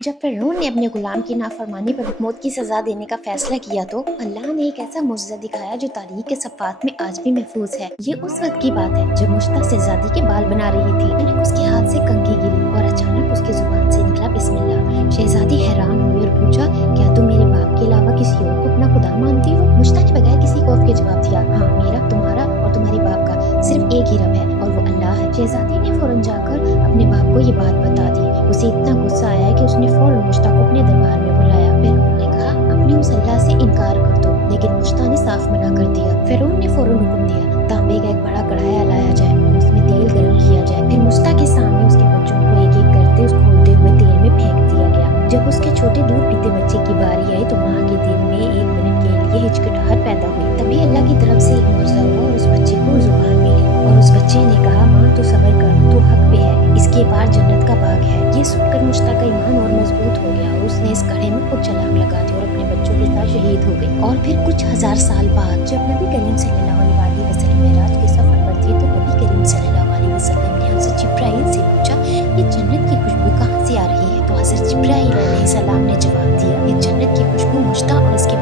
जब फ़िरौन ने अपने गुलाम की नाफरमानी पर मौत की सज़ा देने का फ़ैसला किया तो अल्लाह ने एक ऐसा मुअज़्ज़ा दिखाया जो तारीख़ के सफ़हात में आज भी महफूज है। ये उस वक्त की बात है जब मुश्ता शहज़ादी के बाल बना रही थी। अचानक उसके हाथ से कंघी गिरी और अचानक उसकी ज़ुबान से निकला बिस्मिल्लाह। शहज़ादी हैरान हुई और पूछा, क्या तुम मेरे बाप के अलावा किसी और को अपना खुदा मानती हो? मुश्ता ने बगैर किसी खौफ के जवाब दिया, हाँ, मेरा, तुम्हारा और तुम्हारे बाप का सिर्फ एक ही रब है और वो अल्लाह है। शहज़ादी ने फ़ौरन जाकर अपने बाप को ये बात बता दी। उसे इतना गुस्सा आया कि उसने फ़ौरन मुश्ता को अपने दरबार में बुलाया। फ़िरौन ने कहा, अपने उस अल्लाह से इनकार कर दो, लेकिन मुश्ता ने साफ मना कर दिया। फ़िरौन ने फ़ौरन हुक्म दिया, तांबे का एक बड़ा कढ़ाया लाया जाए और उसमें तेल गर्म किया जाए। फिर मुश्ता के सामने उसके बच्चों को एक एक करते उस खौलते हुए तेल में फेंक दिया गया। जब उसके छोटे दूध पीते बच्चे की बारी आई तो माँ के दिल में एक मिनट के लिए हिचकिचाहट पैदा हुई। तभी अल्लाह की तरफ से एक मुअज़्ज़ा हुआ और उस बच्चे को ज़ुबान मिली और उस बच्चे ने कहा, माँ तू सब्र कर, तू हक पे है, इसके पार जन्नत का बाग है। ये सुनकर मुश्ता का ईमान और मजबूत हो गया और उसने इस कड़े में खुद छलांग लगा दी और अपने बच्चों के साथ शहीद हो गई। और फिर कुछ हजार साल बाद जब नबी करीम सल्लल्लाहु अलैहि वसल्लम मेराज के सफर पर थे तो नबी करीम सल्लल्लाहु अलैहि वसल्लम ने हज़रत जिब्राइल से पूछा, ये जन्नत की खुशबू कहाँ से आ रही है? तो हज़रत जिब्राइल अलैहिस्सलाम ने जवाब दिया, ये जन्नत की खुशबू मुश्ता और इसके